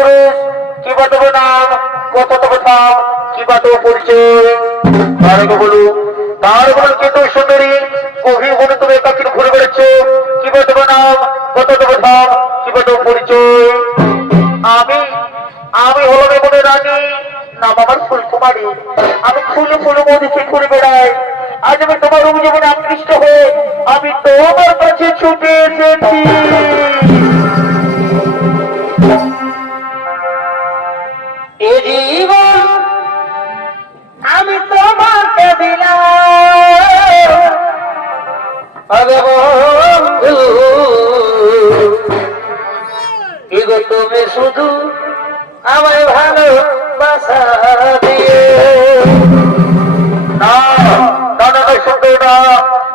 বয়স কি বা তোমার নাম কত তোমার নাম, কি বা তোমার পরিচয়? তার বলু তার বলুন কিন্তু সুন্দরী তুমি একাকির ঘুরে বেড়াচ্ছ, কি বা তোমার নাম কত নাম, কি বা তোমার পরিচয়? আমি আমি হলাম রানী, নাম আমার ফুলকুমারী। আমি ফুলে ফুলে মধ্যে ঘুরে বেড়াই। আজ আমি তোমার অভিযোগে আকৃষ্ট হয়ে, আমি তোমার কাছে ছুটে এসেছি। এগো তুমি শুধু আমায় ভালো বাসা দিয়ে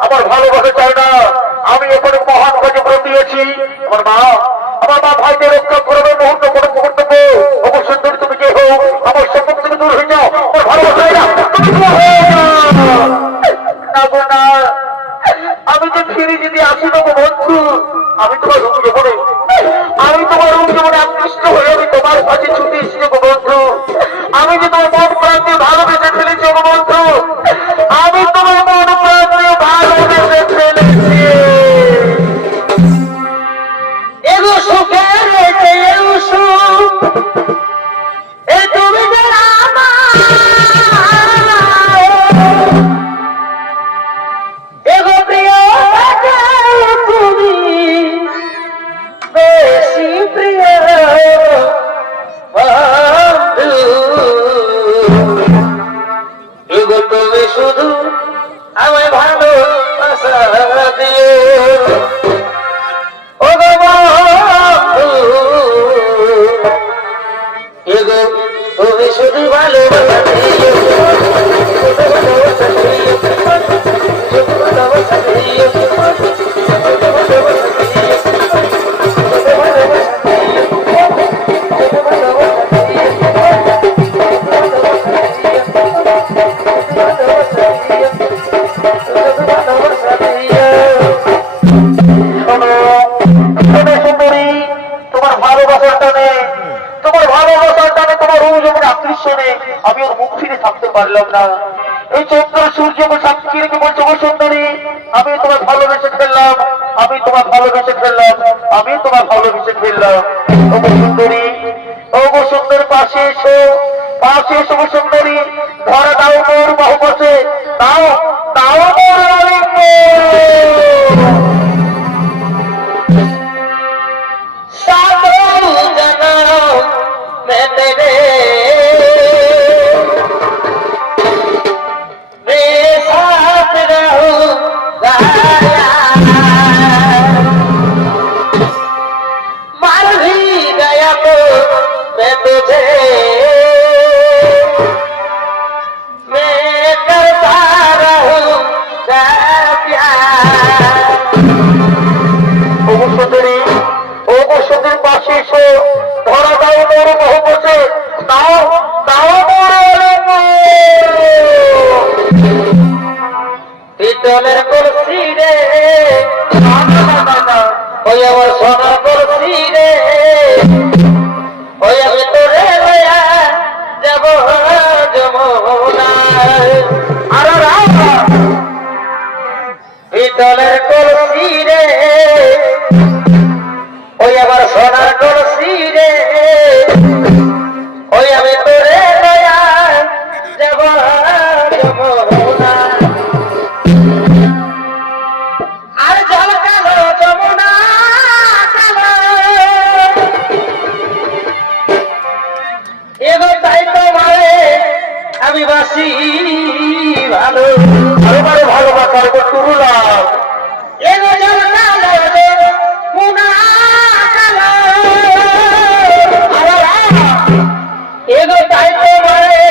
আমার ভালোবাসা চাই না। আমি এখানে মহান কাজে প্রতি আছি আমার মা ভালোবেসে আমার আকৃষ্টনে আমি ওর মুখ ফিরে থাকতে পারলাম না। এই চন্দ্র, সূর্য সাক্ষী রেখে বলছে, ও সুন্দরী, আমি তোমার ভালোবেসে ফেললাম, আমি তোমার ভালোবেসে ফেললাম, আমি তোমার ভালোবেসে ফেললাম। ও সুন্দরী, ও সুন্দর, পাশে এসো পাশে এসো অবসুন্দরী অবসুন্দরী পাশে এসো ধরা দাও মোর মহবসে দাও দাও পিতলের কলসি রে ওই আমার সোনার কলসি রে আর এগো তাই তোমারে আমি বাসি ভালো। আরে রাম, এগো তাই তোমারে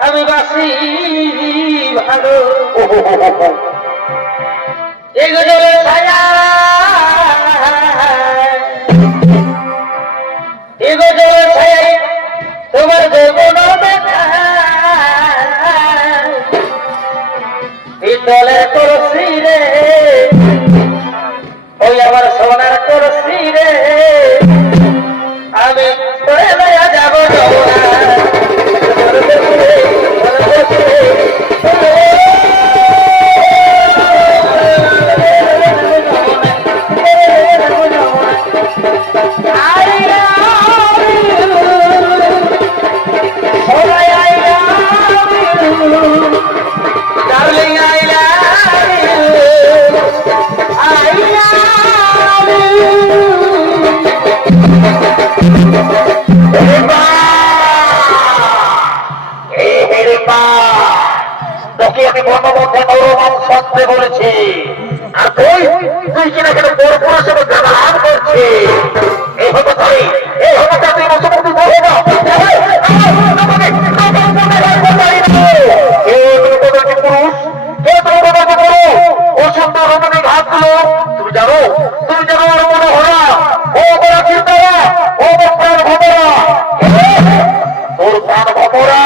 আমি বাসি ভালো। এগো জলে ছায়া। আমার সোনার তোকে আমি গণমধ্যে নরমান সত্যে বলেছি। আর তুই তুই কিনা কেন পরপুরের সঙ্গে ব্যবহার করছি এই হতে পারি এই হতে তুই মুখ্যমন্ত্রী বলে না তুমি জানো তুমি জানো আমার মনে হয় না, ও বড় চিন্তা ও প্রাণ ভবরা তোর প্রাণ ভবরা